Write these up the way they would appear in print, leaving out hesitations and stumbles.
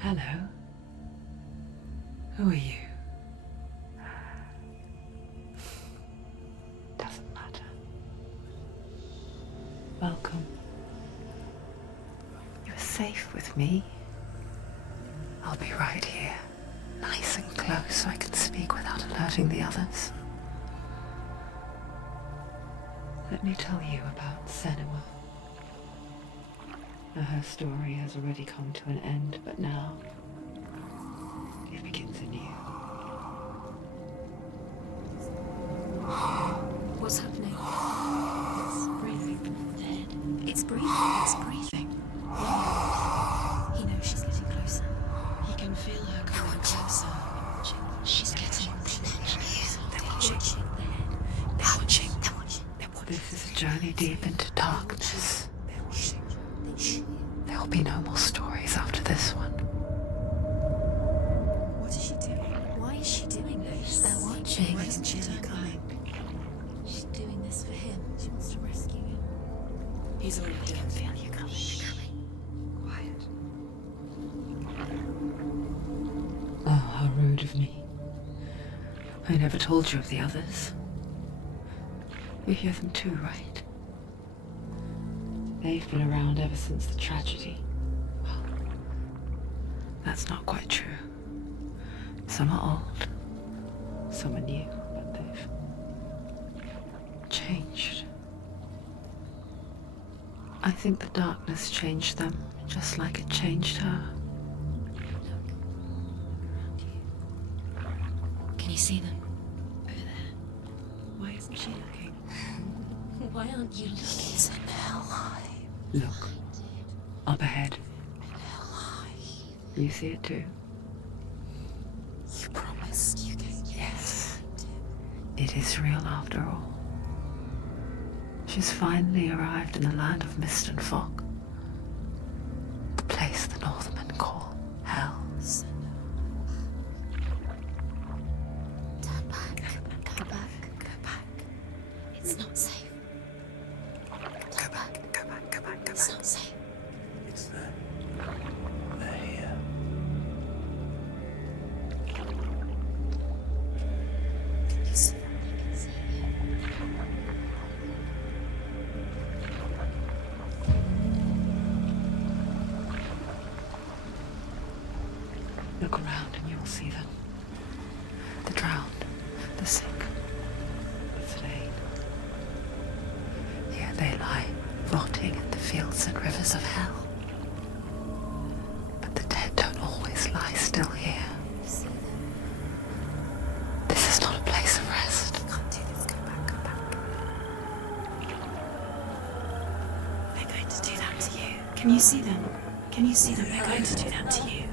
Hello. Who are you? Doesn't matter. Welcome. You're safe with me. I'll be right here, nice and close so I can speak without alerting the others. Let me tell you about Senua. Her story has already come to an end, but now it begins anew. What's happening? It's breathing. Dead. It's breathing. It's breathing. He knows she's getting closer. He can feel her coming closer. She's getting closer. They're watching. They're watching. They're watching. They're watching. This is a journey deep into darkness. There'll be no more stories after this one. What is she doing? Why is she doing this? They're watching. Why isn't she coming? She's doing this for him. She wants to rescue him. He's already dead. I can feel you coming. Quiet. Oh, how rude of me. I never told you of the others. You hear them too, right? They've been around ever since the tragedy. Well, that's not quite true. Some are old, some are new, but they've changed. I think the darkness changed them, just like it changed her. Can you see them? Over there. Why isn't she looking? Why aren't you looking? He's in Helheim. Look, up ahead. Helheim. You see it too? You promised you could. Yes. It is real after all. She's finally arrived in the land of mist and fog. The place the Northmen call Hell. Turn back. Go back. Go back. It's not safe. Go back. Go back. Go back. Go back. It's not safe. It's them. They're here. Can you see them? I can see it. Look around and you'll see them. The drowned, the sick, the slain. Here they lie, rotting in the fields and rivers of hell. But the dead don't always lie still here. See them? This is not a place of rest. You can't do this. Go back. Go back. They're going to do that to you. Can you see them? Can you see them? They're going to do that to you.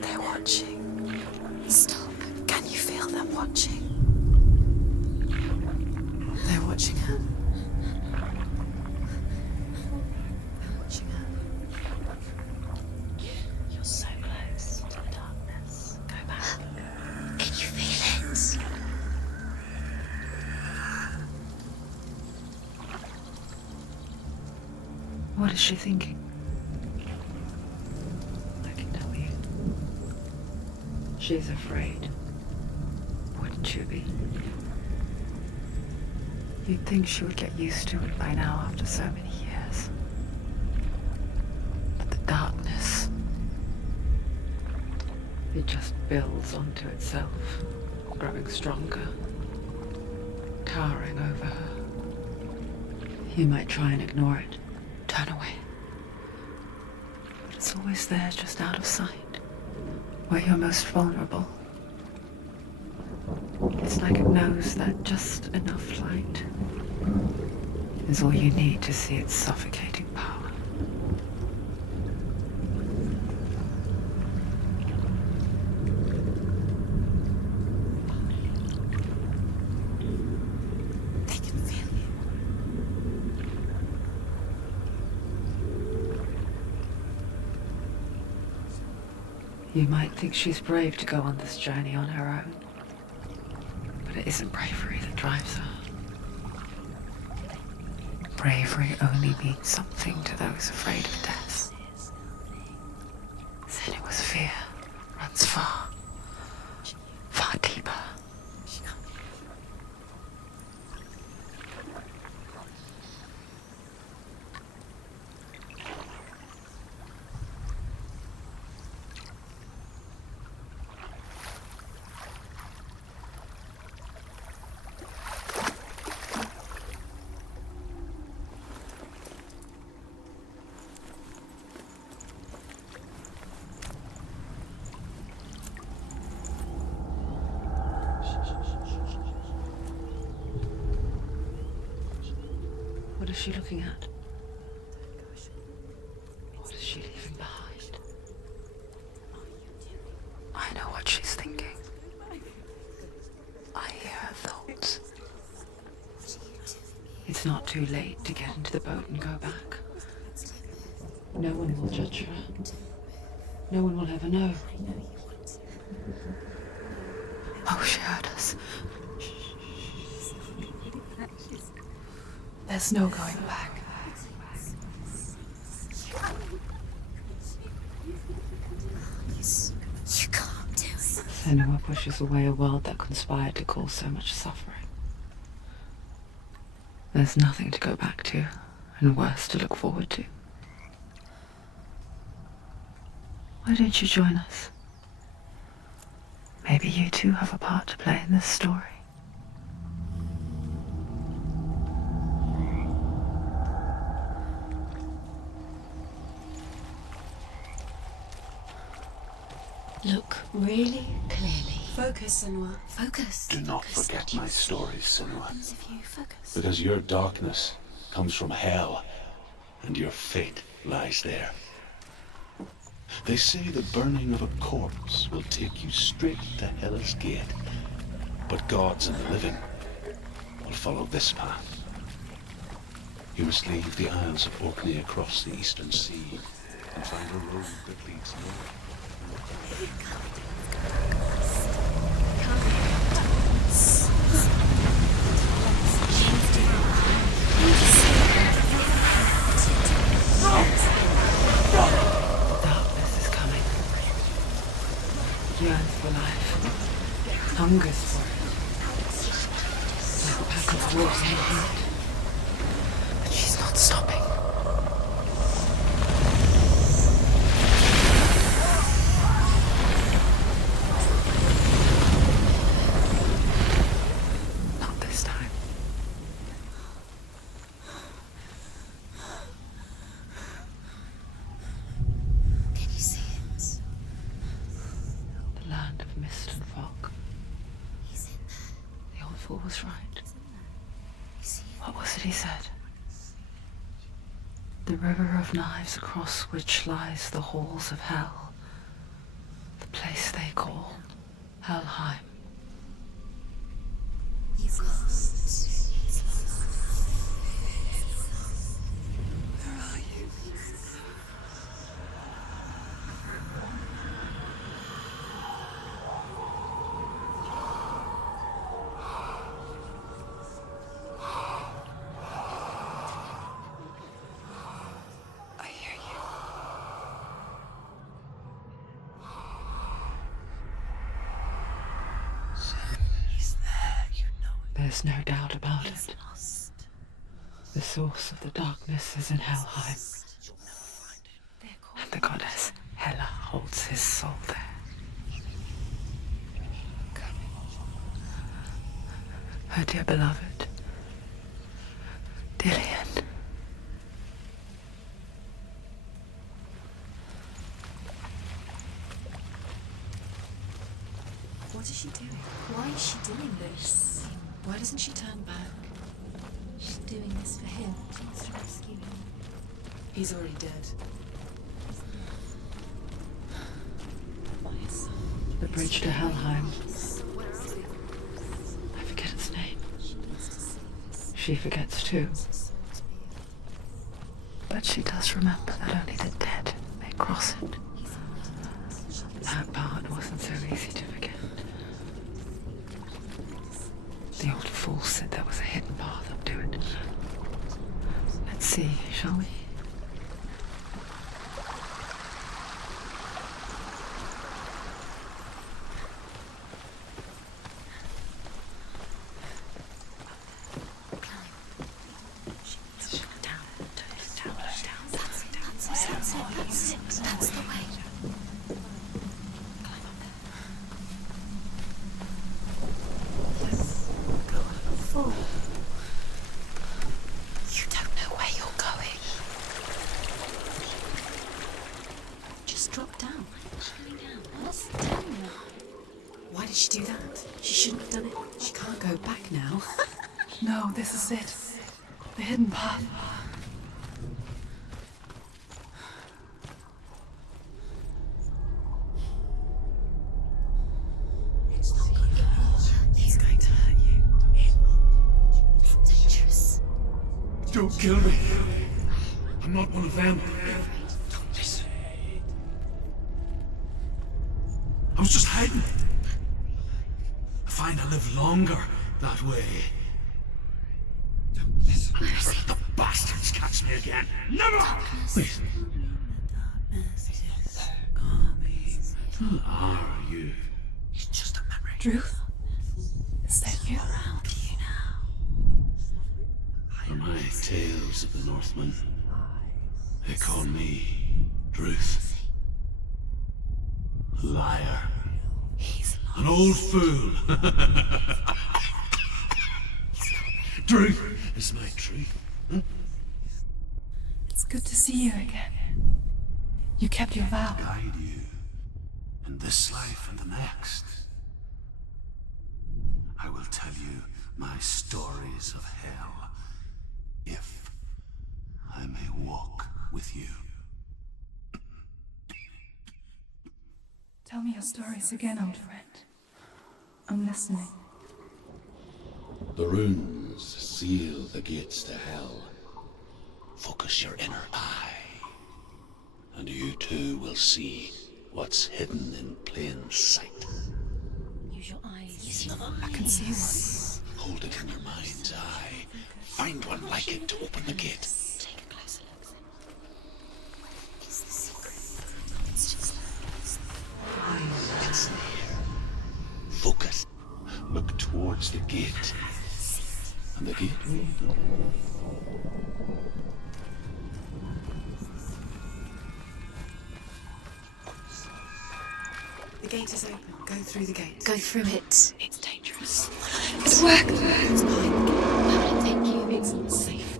They're watching. Stop. Can you feel them watching? They're watching her. They're watching her. You're so close to the darkness. Go back. Can you feel it? What is she thinking? I can tell you. She's afraid. Wouldn't you be? You'd think she would get used to it by now after so many years. But the darkness, it just builds onto itself, growing stronger, towering over her. You might try and ignore it, turn away. But it's always there, just out of sight, where you're most vulnerable. It's like it knows that just enough light is all you need to see its suffocating power. They can feel You might think she's brave to go on this journey on her own, but it isn't bravery that drives her. Bravery only means something to those afraid of death. Senua's fear runs far, far deeper. What is she looking at? What is she leaving behind? I know what she's thinking. I hear her thoughts. It's not too late to get into the boat and go back. No one will judge her. No one will ever know. Oh, she heard us. There's no going back. You can't do it. Senua pushes away a world that conspired to cause so much suffering. There's nothing to go back to, and worse to look forward to. Why don't you join us? Maybe you too have a part to play in this story. Look really clearly. Focus, Sanua. Focus. Do not Focus. forget my stories, Senua. If you focus. Because your darkness comes from hell, and your fate lies there. They say the burning of a corpse will take you straight to Hell's gate. But gods and the living will follow this path. You must leave the Isles of Orkney across the eastern sea and find a road that leads north. Darkness is coming. Yearns for life. Hungers for it. Like a pack of wolves in the heat. But she's not stopping. Not this time. Can you see it? The land of mist and fog. He's in there. The old fool was right. You see it? What was it he said? The river of knives across which lies the halls of hell. The place they call Helheim. He's lost. He's lost. Where are you? I hear you. He's there, you know it. There's no doubt about He's it. lost. The source of the darkness is in Helheim, You'll never find him. They're called. and the goddess Hela holds his soul there. Her dear beloved, Dillian. What is she doing? Why is she doing this? Why doesn't she turn back? She's doing this for him. She wants to rescue him. He's already dead. The bridge to Helheim. I forget its name. She forgets too. But she does remember that only the dead may cross it. That part wasn't so easy to forget. The old fool said there was a hidden path up to it. Let's see, shall we? That's the way. Fool. You don't know where you're going. Just drop down. What's down there? Why did she do that? She shouldn't have done it. She can't go back now. No, this is it. The hidden path. He's going to hurt you. It's dangerous. Don't kill me. I'm not one of them. Don't listen. I was just hiding. I find I live longer that way. Never let the bastards catch me again. Never! Wait. Who are you? It's just a memory. Drew? Is that you? Around you now. For my tales of the Northmen, they call me Druth. Liar. He's An old fool. Druth is my truth. It's good to see you again. You kept your vow. Guide you in this life and the next. I will tell you my stories of hell, if I may walk with you. Tell me your stories again, old friend. I'm listening. The runes seal the gates to hell. Focus your inner eye, and you too will see what's hidden in plain sight. Use your eyes. Use your eyes. I can see one. Hold it in your mind's eye. Find one like it to open the gate. Take a closer look. It's the secret. It's just It's near. Focus. Look towards the gate. And the gate will open. The gate is open. Go through the gate. Go through it. It's dangerous. It's worked. It's behind the gate. How will it take you? It's safe.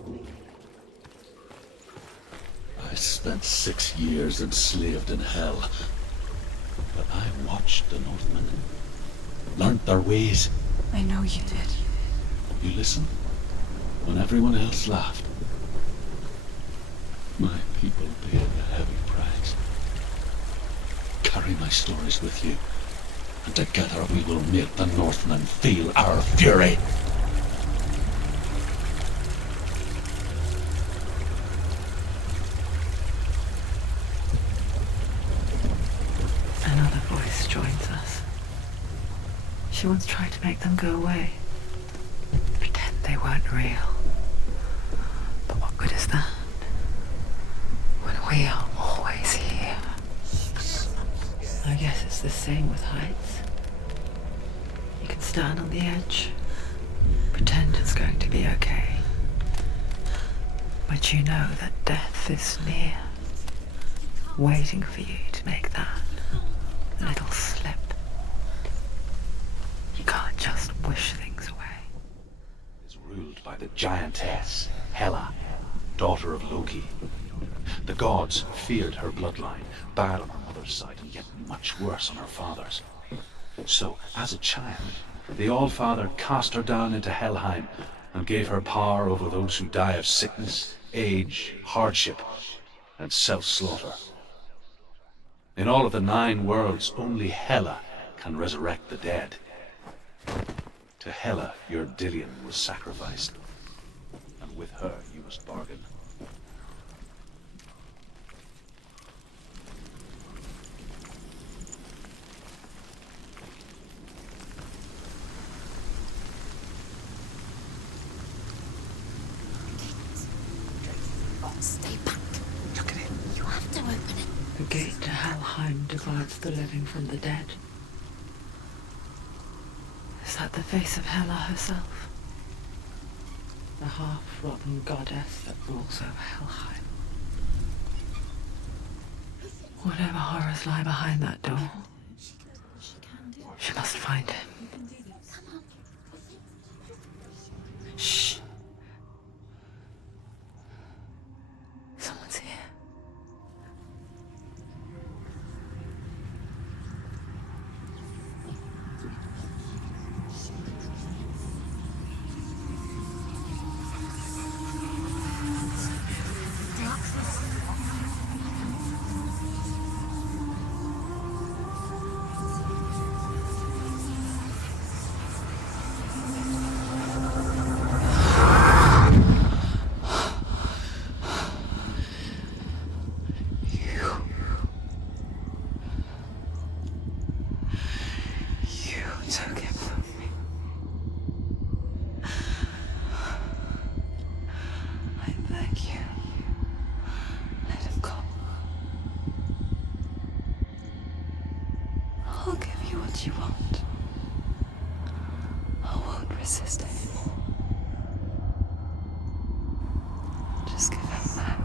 I spent 6 years enslaved in hell. But I watched the Northmen. Learned their ways. I know you did. You listened when everyone else laughed. My people paid a heavy price. Carry my stories with you, and together we will make the Northmen feel our fury. Another voice joins us. She once tried to make them go away. Pretend they weren't real. But what good is that? When we are always here. I guess it's the same with heights. You can stand on the edge, pretend it's going to be okay. But you know that death is near, waiting for you to make that little slip. You can't just wish things away. Is ruled by the giantess, Hela, daughter of Loki. The gods feared her bloodline, bad on her mother's side and yet much worse on her father's. So, as a child, the Allfather cast her down into Helheim and gave her power over those who die of sickness, age, hardship, and self-slaughter. In all of the 9 worlds, only Hela can resurrect the dead. To Hela, your Dillion was sacrificed, and with her you must bargain. Stay back. Look at him. You have to open it. The gate to Helheim divides the living from the dead. Is that the face of Hela herself? The half-rotten goddess that rules over Helheim. Whatever horrors lie behind that door, she must find him. Shh. Someone's here. Took him from me. I beg you, let him go. I'll give you what you want. I won't resist anymore. Just give him back.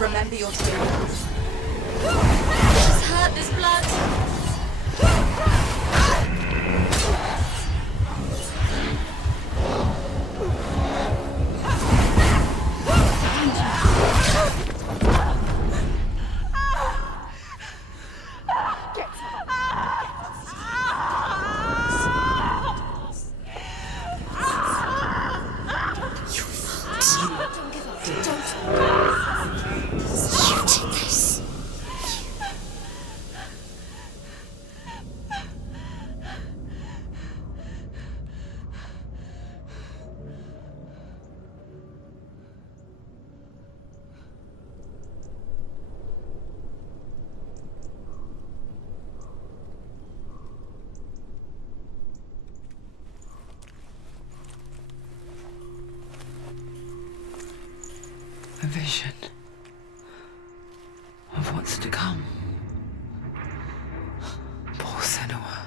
Remember your feelings. Just hurt this blood. A vision of what's to come. Poor Senua.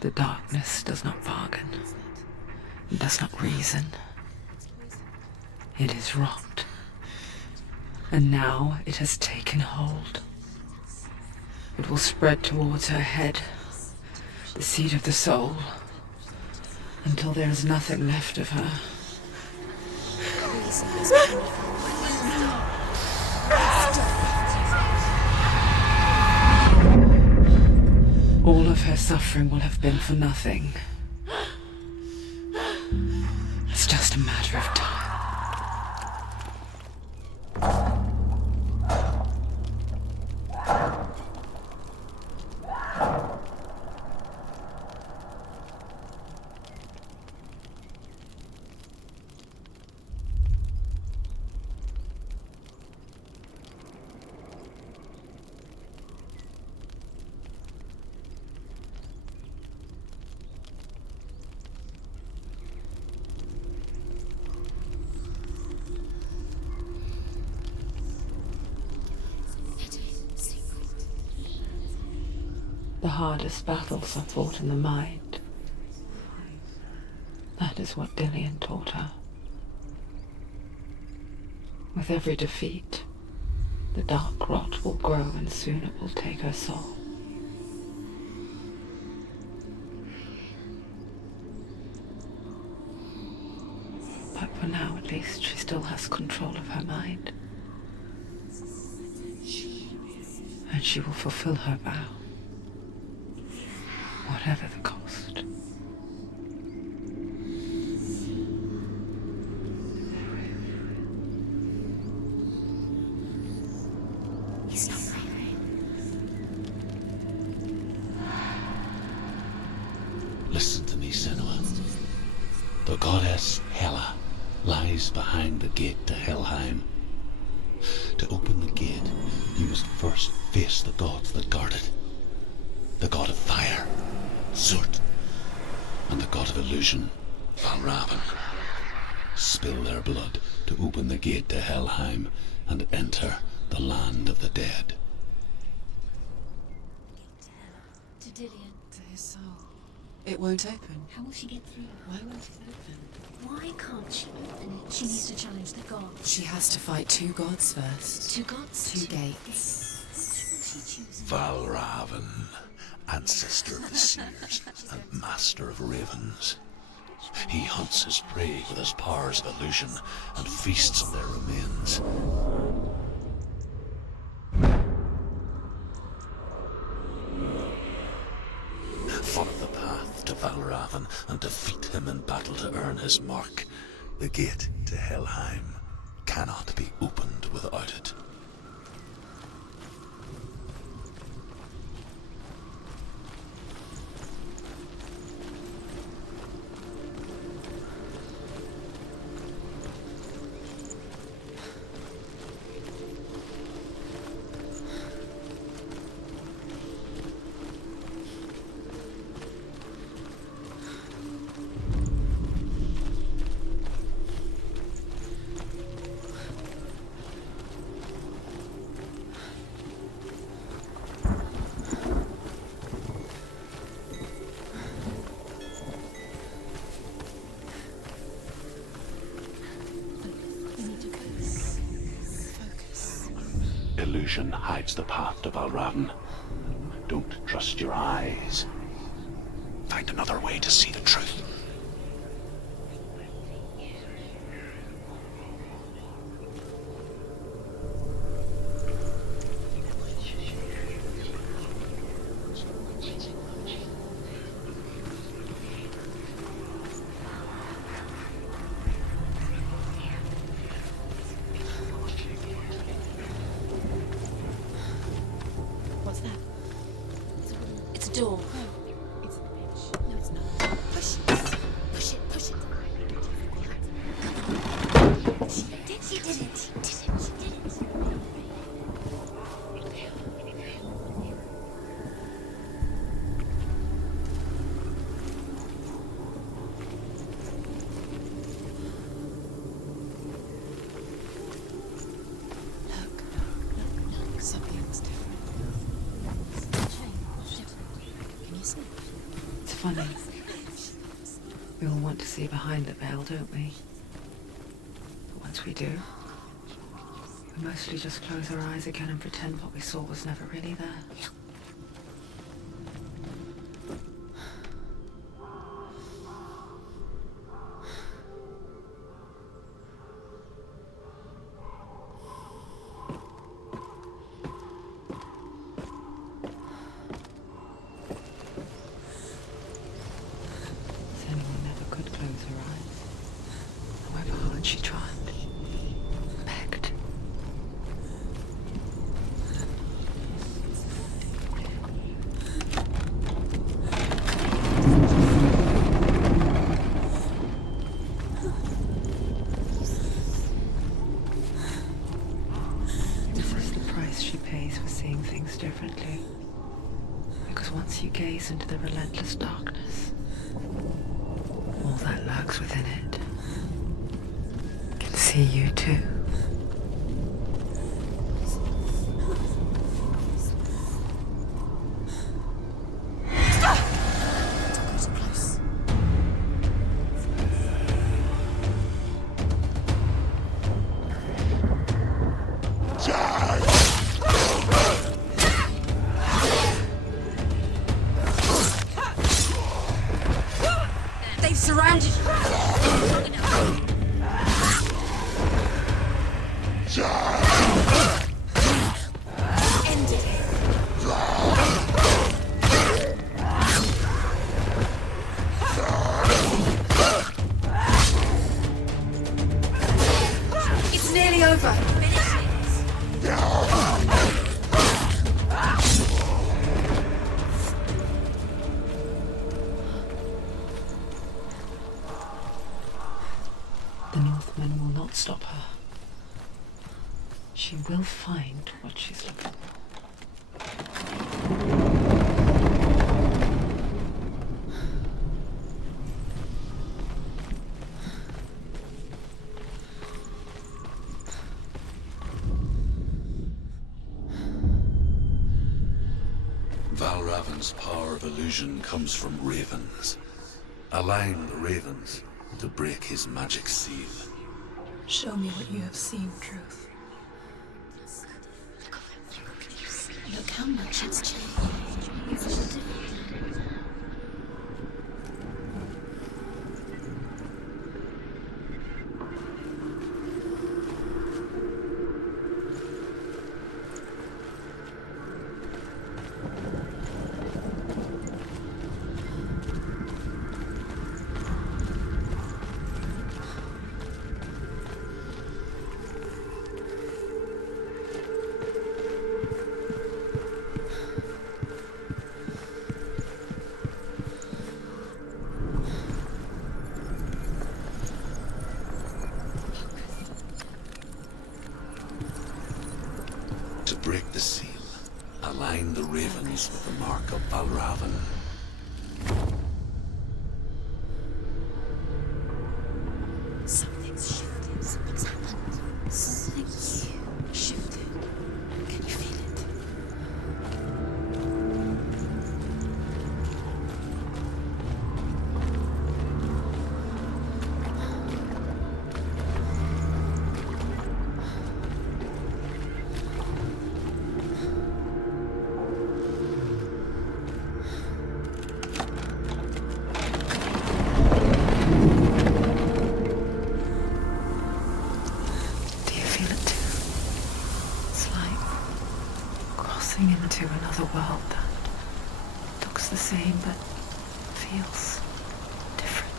The darkness does not bargain. It does not reason. It is rot. And now it has taken hold. It will spread towards her head, the seat of the soul, until there is nothing left of her. All of her suffering will have been for nothing. It's just a matter of time. The hardest battles are fought in the mind. That is what Dillian taught her. With every defeat, the dark rot will grow and soon it will take her soul. But for now, at least, she still has control of her mind. And she will fulfill her vow, whatever the cost. He's not moving. Listen to me, Senua. The goddess Hela lies behind the gate to Helheim. To open the gate, you must first face the gods that guard it. The god of fire, Surt, and the god of illusion, Valravn. Spill their blood to open the gate to Helheim and enter the land of the dead. To Dillian. To his soul. It won't open. How will she get through? Why won't it open? Why can't she open it? She needs to challenge the gods. She has to fight 2 gods first. 2 gods? 2 gates. Which will she choose? Valravn, ancestor of the seers and master of ravens. He hunts his prey with his powers of illusion and feasts on their remains. Follow the path to Valravn and defeat him in battle to earn his mark. The gate to Helheim cannot be opened without it. Illusion hides the path to Valravn. Don't trust your eyes. Find another way to see the truth. What's that? It's a door. It's a bitch. No, it's not. Push it. Push it. Push it. She did it. She did it. She did it. She did it. Look. Something's different. Can you see? It's funny. We all want to see behind the veil, don't we? But once we do, we mostly just close our eyes again and pretend what we saw was never really there. Senua never could close her eyes, however hard she tried, begged. This is the price she pays for seeing things differently. Because once you gaze into the relentless darkness, all that lurks within it can see you too. what she's looking for. Valravan's power of illusion comes from ravens. Align the ravens to break his magic seal. Show me what you have seen, Truth. Look how much it's changed. It's all different. To break the seal, align the ravens with the mark of Valravan. Something's shifted. Something's happened. Something new shifted. Can you feel it? Do you feel it too? It's like crossing into another world that looks the same but feels different.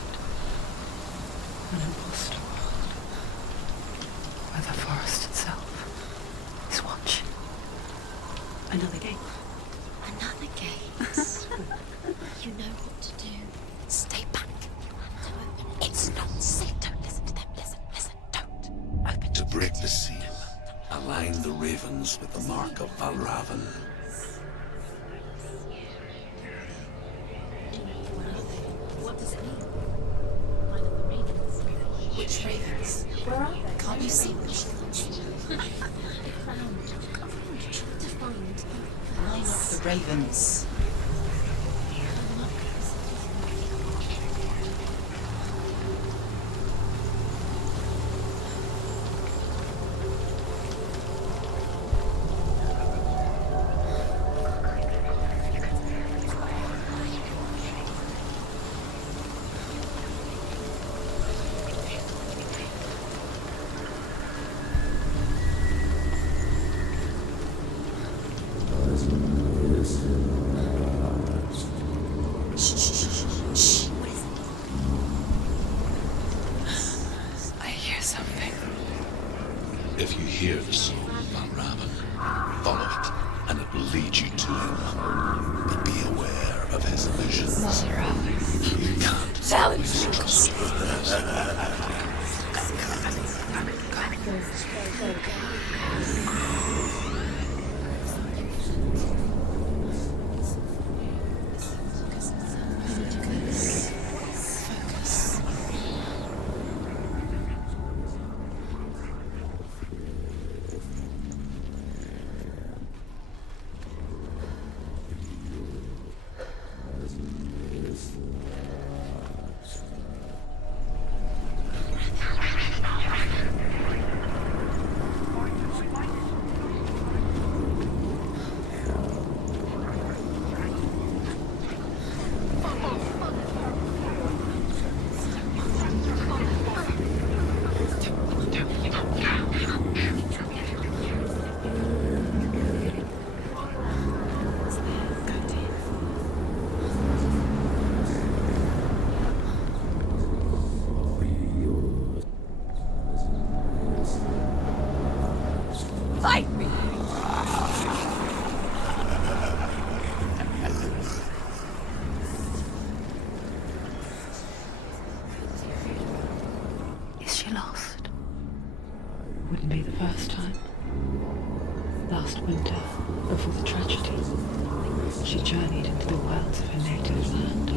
An imposter world where the forest itself is watching. Another gate. Another gate. You know what to do. Stay back. You have to open it. It's not safe. Don't listen to them. Listen. Don't. Open To it. break the seal, align the ravens with the mark of Valravan. What does it mean? One of the ravens. Which ravens? Where are they? Can't you see them? They're crowned. To find. Line up the ravens. Shh. What is it? I hear something. If you hear the song of Valravan, follow it, and it will lead you to him. But be aware of his illusions. You can't mistrust Focus. winter, before the tragedy, she journeyed into the wilds of her native land,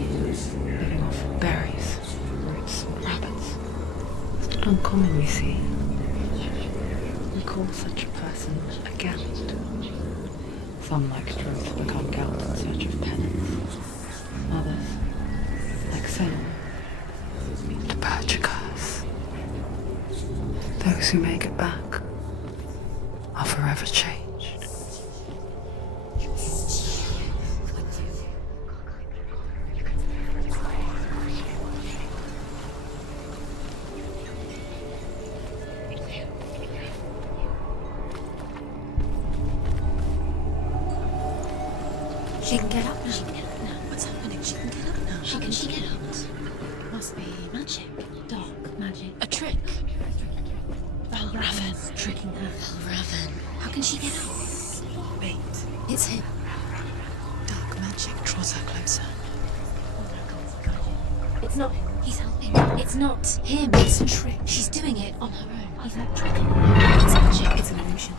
living off berries, roots, and rabbits. It's not uncommon, we see. We call such a person a gallant. Some, like Druth, become gallant in search of penance. Others, like Senua, to purge a curse. Those who make it back are forever changed. She can get up now. She can get up now. What's happening? She can get up now. How can she get up? Must be magic. Dark magic. A trick. Raven tricking her. Raven. How can she get up? Wait. It's him. Dark magic draws her closer. It's not him. He's helping. It's not him. It's a trick. She's doing it on her own. He's not tricking her. It's magic. It's an illusion.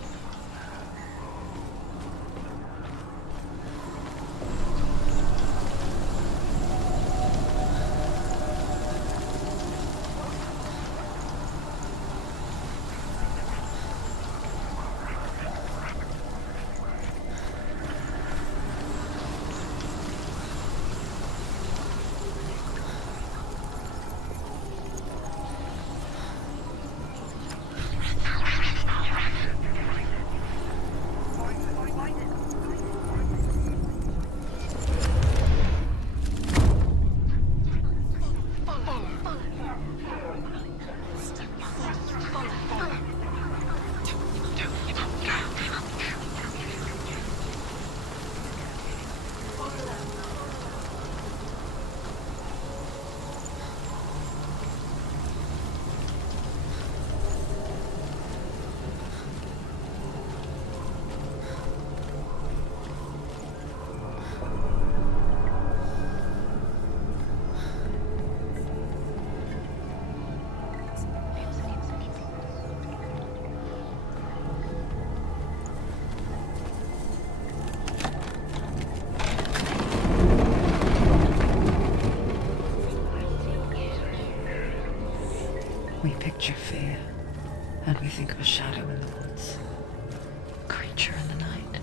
We picture fear, and we think of a shadow in the woods, a creature in the night.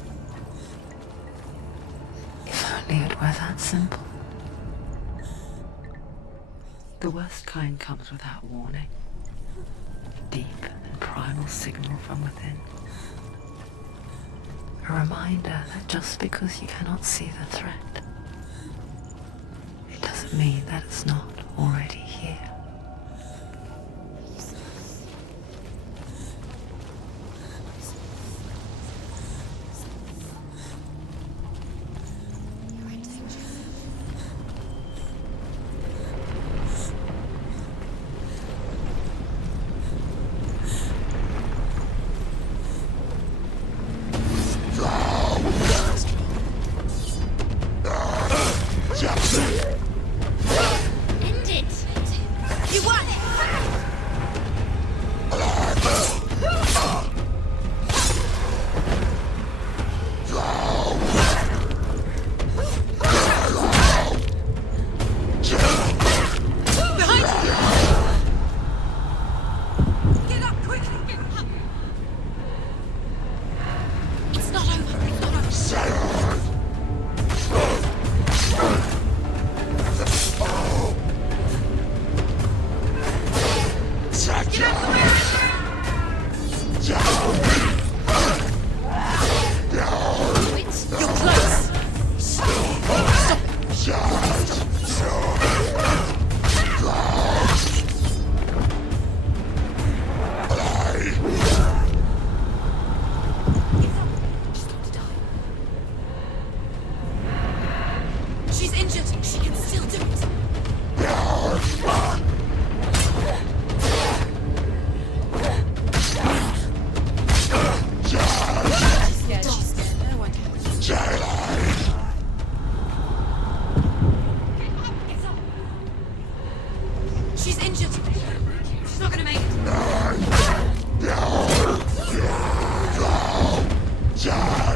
If only it were that simple. The worst kind comes without warning. Deep and primal signal from within. A reminder that just because you cannot see the threat, it doesn't mean that it's not already here.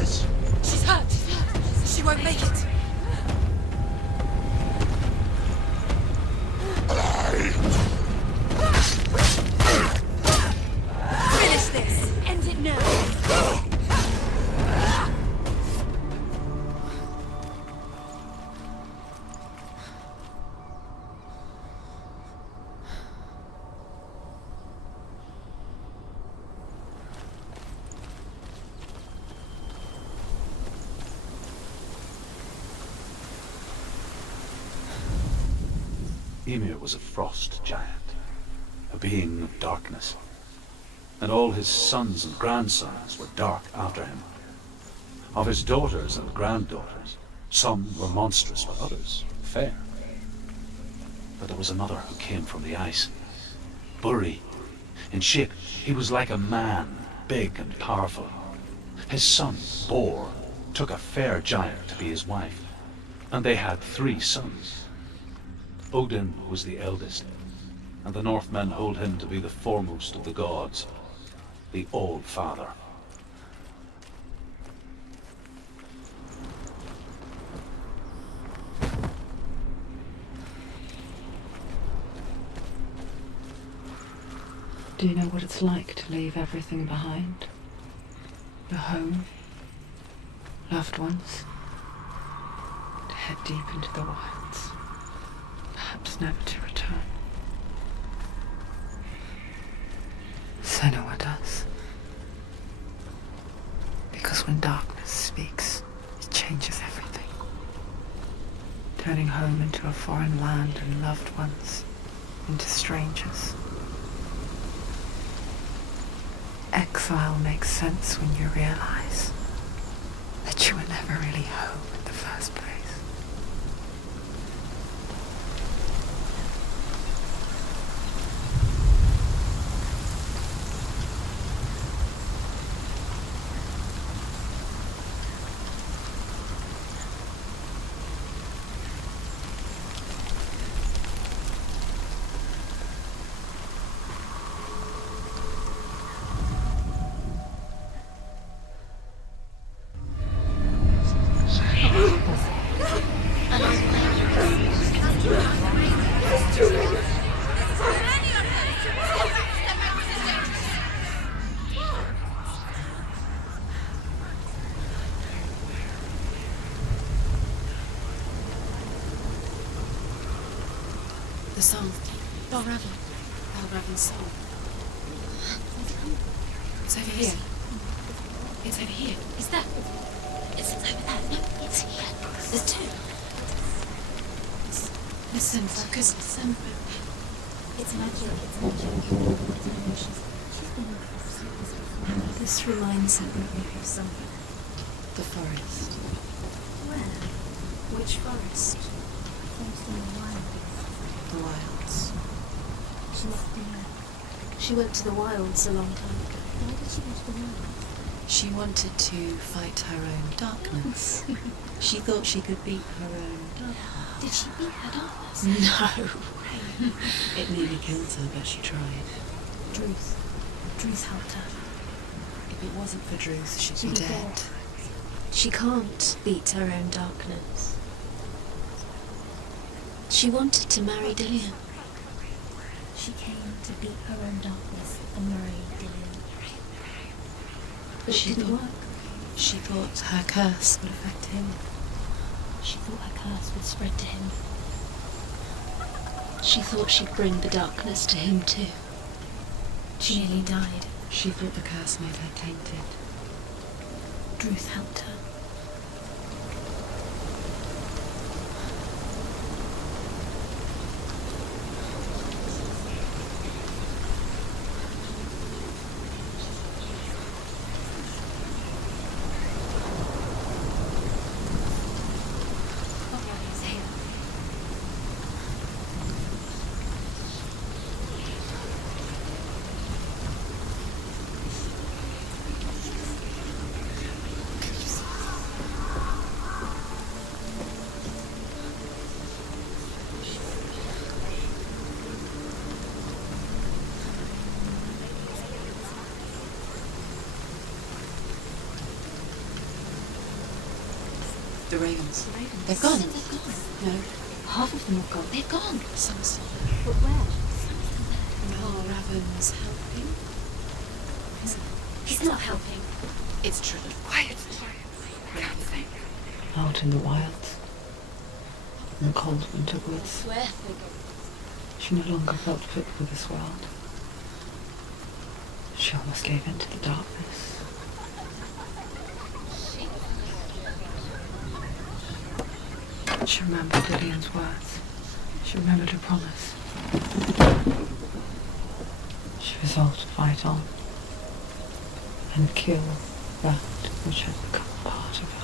eyes. She's hurt. She won't make it. Finish this. End it now. Ymir was a frost giant, a being of darkness, and all his sons and grandsons were dark after him. Of his daughters and granddaughters, some were monstrous, but others fair. But there was another who came from the ice. Buri. In shape, he was like a man, big and powerful. His son, Bor, took a fair giant to be his wife, and they had 3 sons. Odin was the eldest, and the Northmen hold him to be the foremost of the gods, the All-Father. Do you know what it's like to leave everything behind? Your home, loved ones, to head deep into the wilds, perhaps never to return. Senua does. Because when darkness speaks, it changes everything, turning home into a foreign land and loved ones into strangers. Exile makes sense when you realize that you were never really home in the first place. The song. Balraven's song. It's over here. It's over here. Is that? It's over there. No, it's here. There's 2. Listen, focus. Listen. It's magic. This reminds me of something. The forest. Where? Which forest? Forest in the wild. The wilds. She must be there. She went to the wilds a long time ago. Why did she go to the wilds? She wanted to fight her own darkness. She thought she could beat her own darkness. Did she beat her darkness? No. It nearly killed her, but she tried. Druth helped her. If it wasn't for Druth, she'd be dead. She can't beat her own darkness. She wanted to marry Dillion. She came to beat her own darkness and marry Dillion. But it didn't work. She thought her curse would affect him. She thought her curse would spread to him. She thought she'd bring the darkness to him too. She nearly died. She thought the curse made her tainted. Druth helped her. The ravens. They've gone. No. Half of them have gone. They've gone. Some are still But where? Are ravens helping? He's not helping. It's true. Quiet. Can't think. Out in the wilds, in the cold winter woods, Where? she no longer felt fit for this world. She almost gave in to the darkness. She remembered Lillian's words. She remembered her promise. She resolved to fight on and kill that which had become part of her.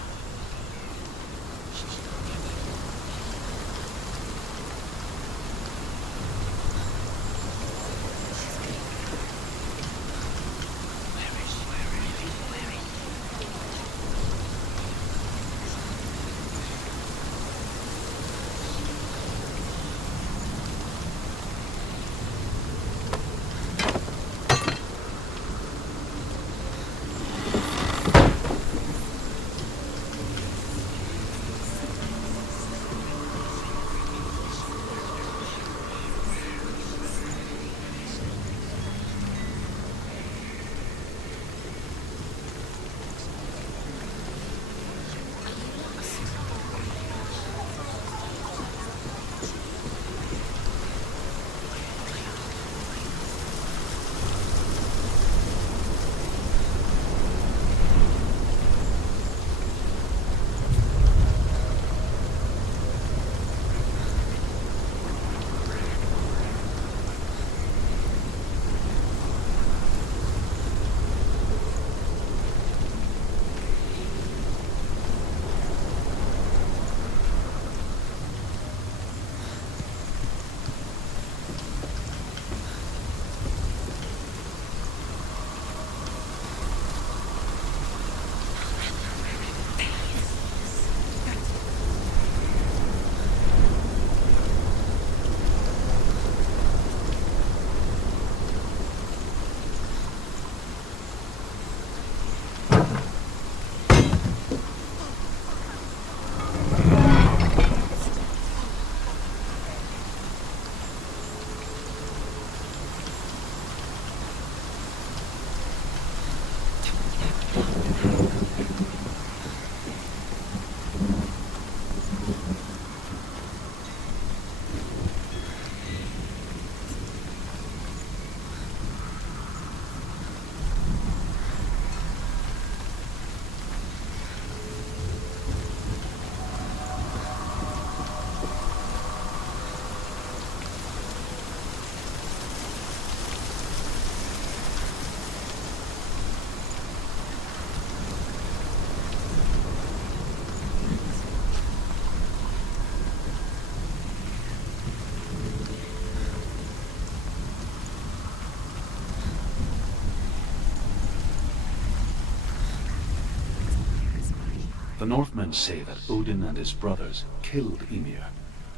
The Northmen say that Odin and his brothers killed Ymir,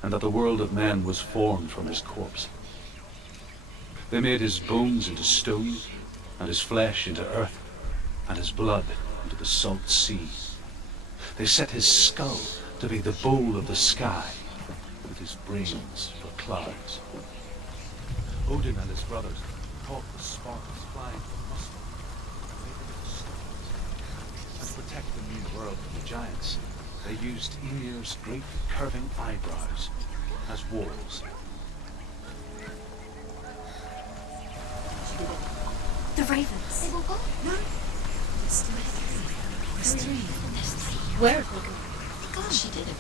and that the world of men was formed from his corpse. They made his bones into stone, and his flesh into earth, and his blood into the salt sea. They set his skull to be the bowl of the sky, with his brains for clouds. Odin and his brothers caught the sparks flying from Muspelheim, and made them into stars. And to protect the new world from the giants, they used Ymir's great curving eyebrows as walls. The ravens. They will go. No. There's three. Where have they gone? God, she did it.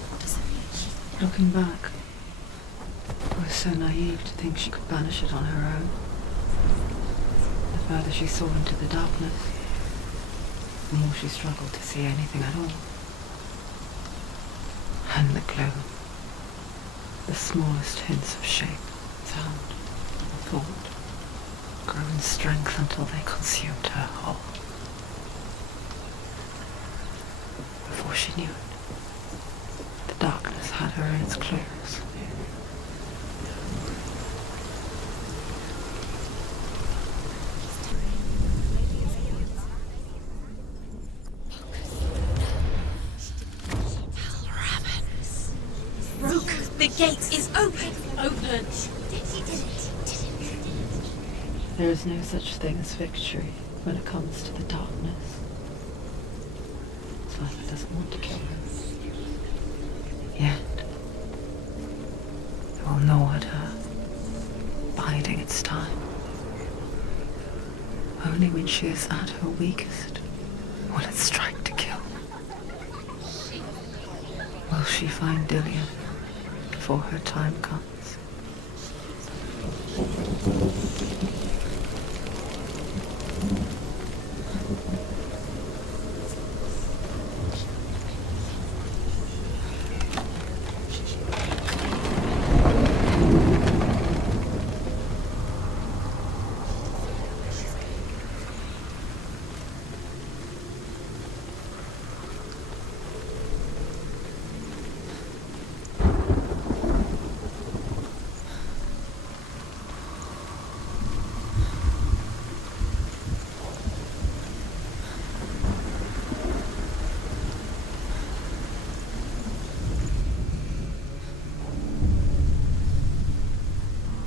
Looking back, I was so naive to think she could banish it on her own. The further she saw into the darkness, the more she struggled to see anything at all. And the gloom, the smallest hints of shape, sound, thought, grew in strength until they consumed her whole. Before she knew it, the darkness had her in its claws. The gate is open! Open! There is no such thing as victory when it comes to the darkness. It's like it doesn't want to kill him. Yet, it will gnaw at her, biding its time. Only when she is at her weakest will it strike to kill. Will she find Dillion before her time comes?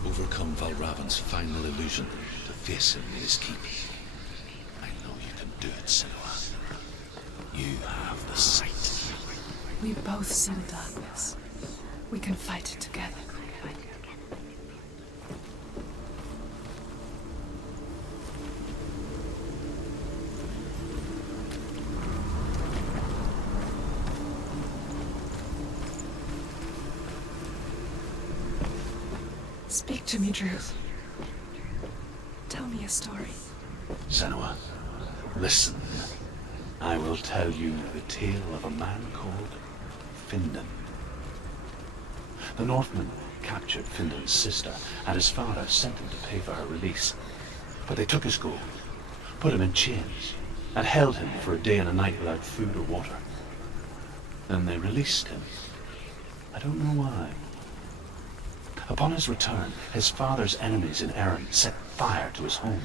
Overcome Valravan's final illusion to face him in his keep. I know you can do it, Senua. You have the sight. We both see the darkness. We can fight it together. Speak to me, Drew. Tell me a story. Senua, listen. I will tell you the tale of a man called Findan. The Northmen captured Findan's sister, and his father sent him to pay for her release. But they took his gold, put him in chains, and held him for a day and a night without food or water. Then they released him. I don't know why. Upon his return, his father's enemies in Erin set fire to his home.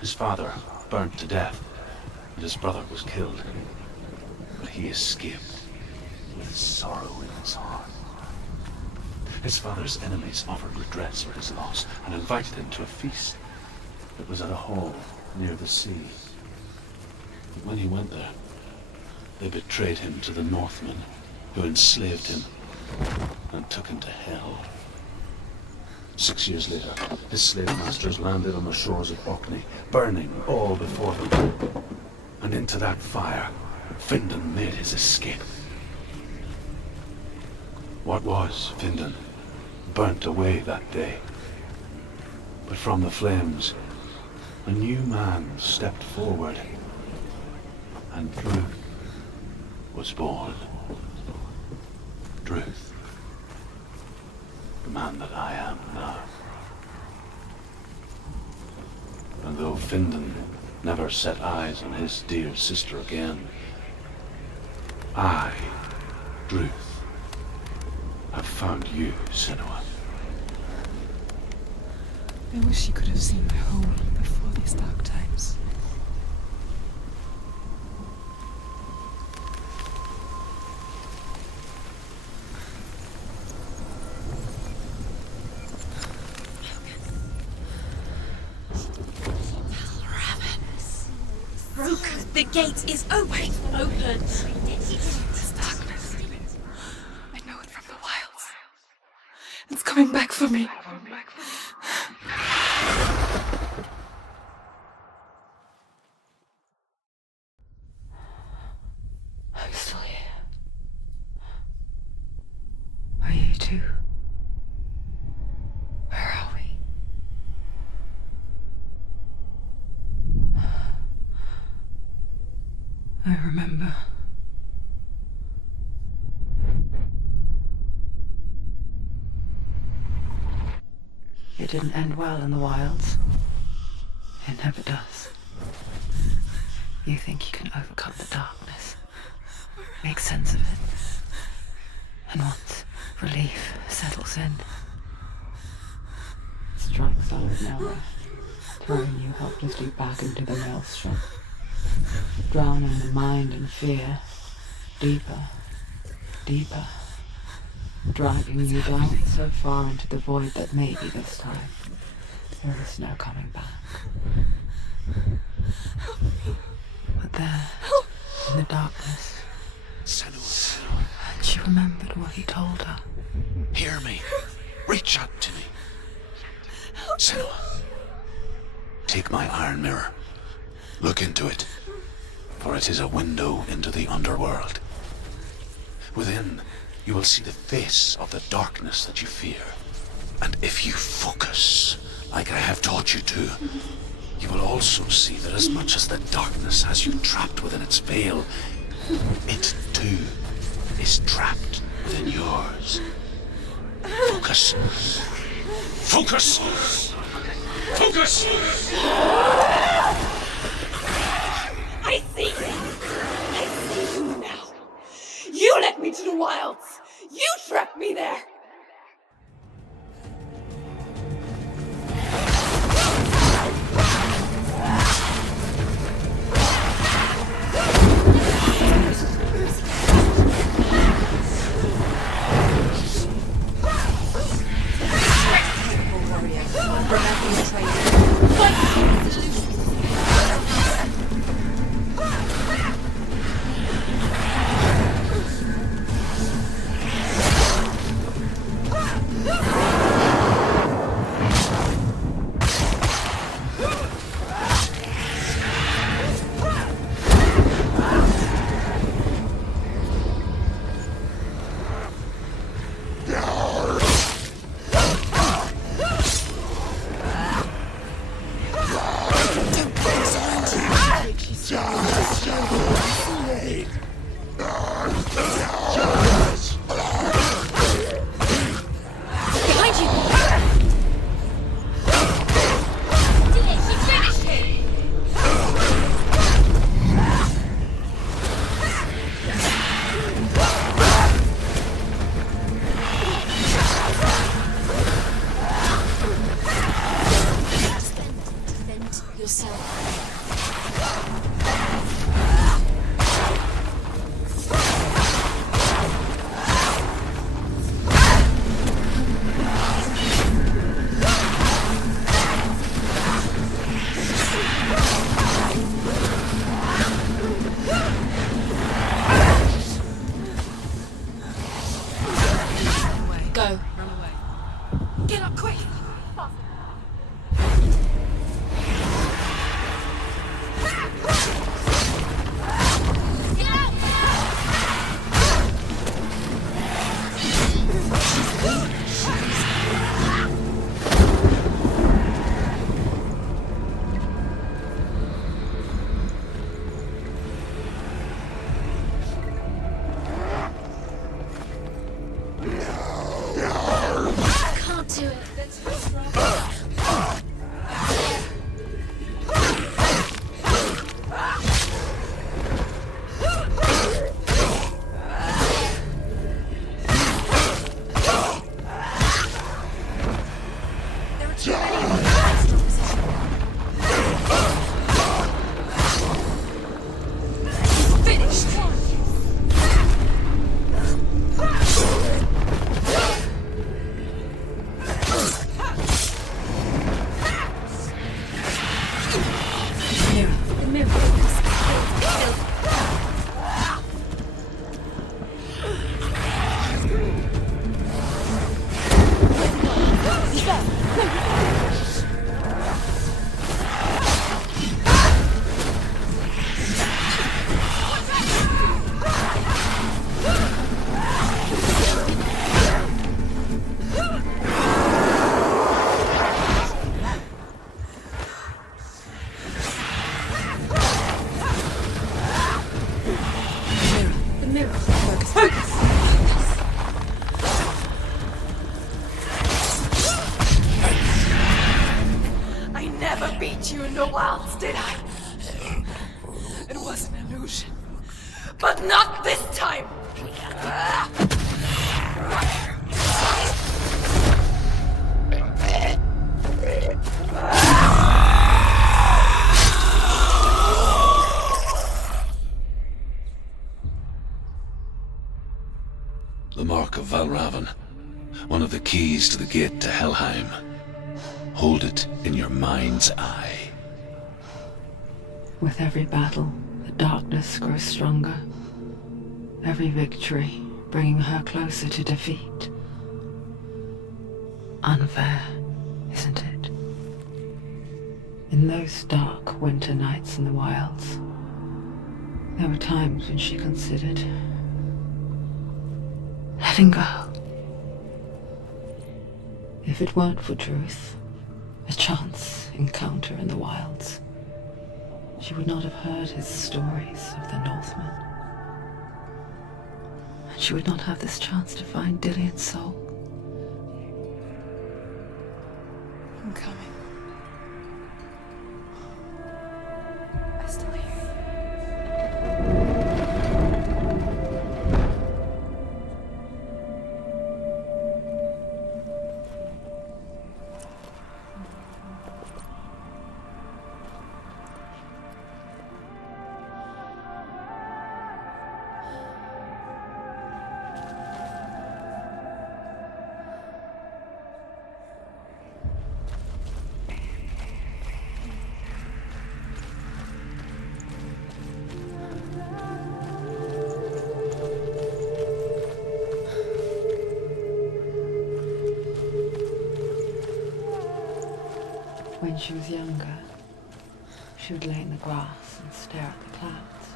His father burnt to death, and his brother was killed. But he escaped with sorrow in his heart. His father's enemies offered redress for his loss and invited him to a feast that was at a hall near the sea. But when he went there, they betrayed him to the Northmen, who enslaved him and took him to hell. 6 years later, his slave masters landed on the shores of Orkney, burning all before them. And into that fire, Findan made his escape. What was Findan burnt away that day. But from the flames, a new man stepped forward, and Druth was born. Druth, the man that I am now. And though Findan never set eyes on his dear sister again, I, Druth, have found you, Senua. I wish you could have seen my home before these dark times. Broken! The gate is open! Open! This darkness. I know it from the wilds. It's coming back for me. I'm still here. Are you too? Where are we? I remember. It didn't end well in the wilds. It never does. You think you can overcome the darkness, make sense of it, and once relief settles in, it strikes out of nowhere, throwing you helplessly back into the maelstrom, drowning the mind in fear, deeper, deeper, dragging you down so far into the void that maybe this time there is no coming back. But there, in the darkness, Senua, she remembered what he told her. hear me. Reach out to me. Senua, take my iron mirror. Look into it, for it is a window into the underworld. Within, you will see the face of the darkness that you fear. And if you focus, like I have taught you to, you will also see that as much as the darkness has you trapped within its veil, it too is trapped within yours. Focus. Focus! Focus! I see you! I see you now! You led me to the wilds! You trapped me there! beat you in the wilds, did I? It was an illusion. But not this time! The mark of Valravn. One of the keys to the gate to Helheim. Hold it in your mind's eye. With every battle, the darkness grows stronger. Every victory bringing her closer to defeat. Unfair, isn't it? In those dark winter nights in the wilds, there were times when she considered letting go. If it weren't for truth, a chance encounter in the wilds, she would not have heard his stories of the Northmen. And she would not have this chance to find Dillion's soul. I'm coming. I still hear you. When she was younger, she would lay in the grass and stare at the clouds.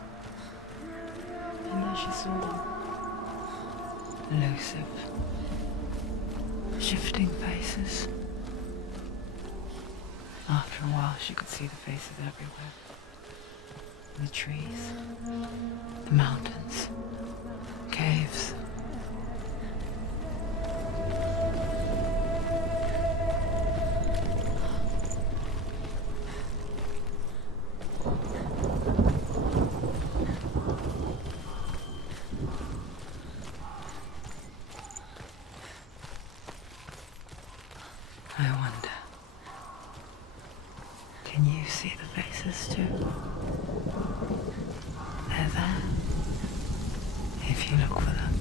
And there she saw them. Elusive, shifting faces. After a while, she could see the faces everywhere. The trees, the mountains, caves. I wonder, can you see the faces too? They're there, if you look for them.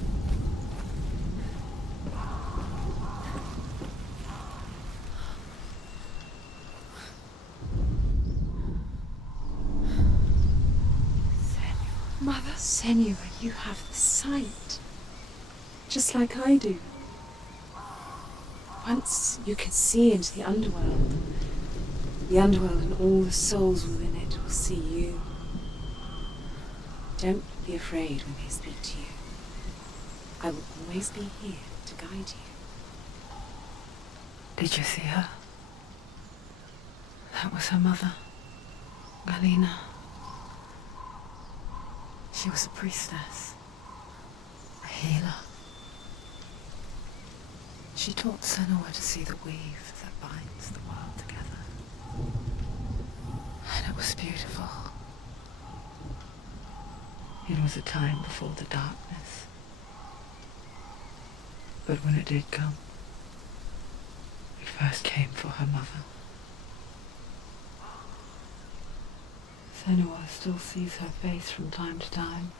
Mother Senua, you have the sight. Just like I do. Once you can see into the underworld. The underworld and all the souls within it will see you. Don't be afraid when they speak to you. I will always be here to guide you. Did you see her? That was her mother, Galina. She was a priestess, a healer. She taught Senua to see the weave that binds the world together. And it was beautiful. It was a time before the darkness. But when it did come, it first came for her mother. Senua still sees her face from time to time,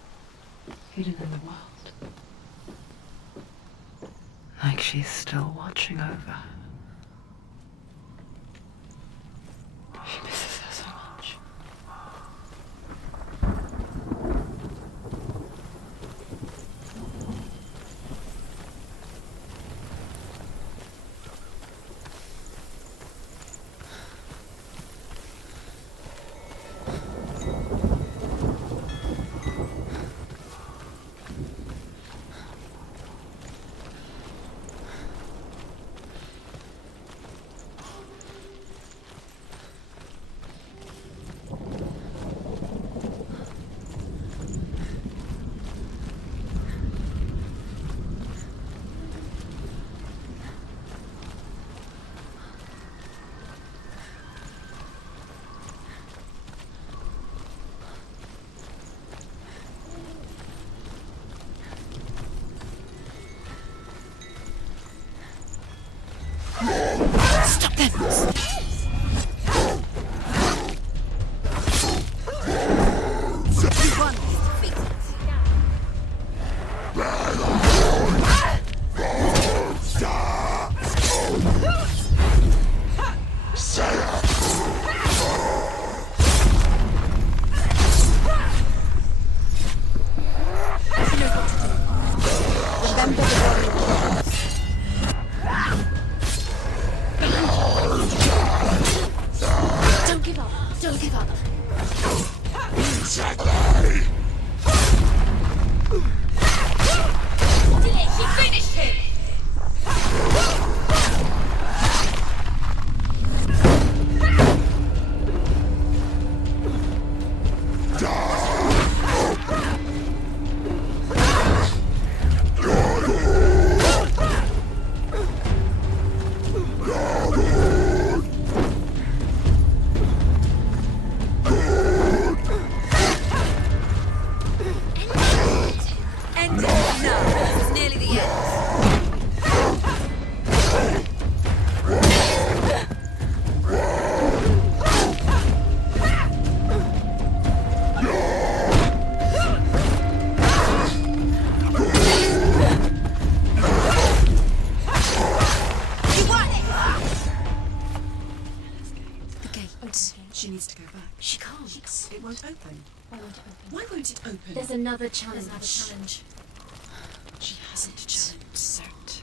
hidden in the world. Like she's still watching over her. She misses her so much. She finished him! End it now. This is nearly the end. You won it! The gate. She needs to go back. She can't. It won't open. Why won't it open? Why won't it open? There's another challenge. She hasn't challenged. Cert.